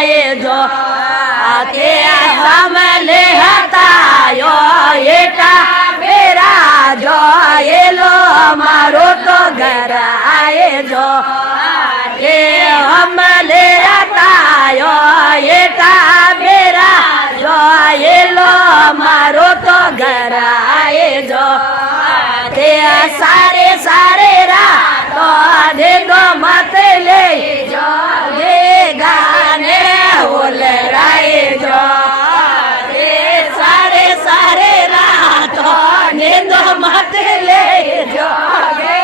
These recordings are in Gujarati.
આયે જો તે હમલે હતાયો એટા બેરા જોયેલો મારો તો ઘર આયે જો તે હમલે હતાયો એટા બેરા જોયેલો મારો તો ઘર આયે જો તે સારે સારે રાતો દેગો મત લે જો ગે ગાને ઓલરાય જો તે સારે સારે રાતો દેગો મત લે જો ગે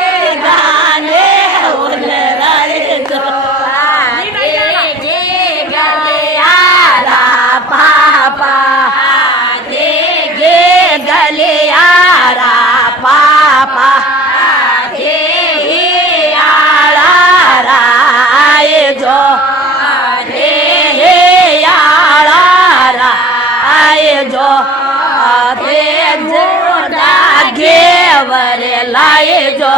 ગાને ઓલરાય જો पापा दे आला राय जो दे आला राय जो दे मोटा घेवर लाए जो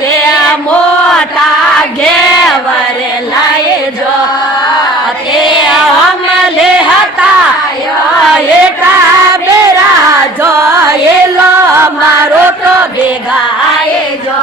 दे मोटा घेवर लाए जो ते हमले हतायो एटा बेरा जो ये लो मारो तो बेगा आए जो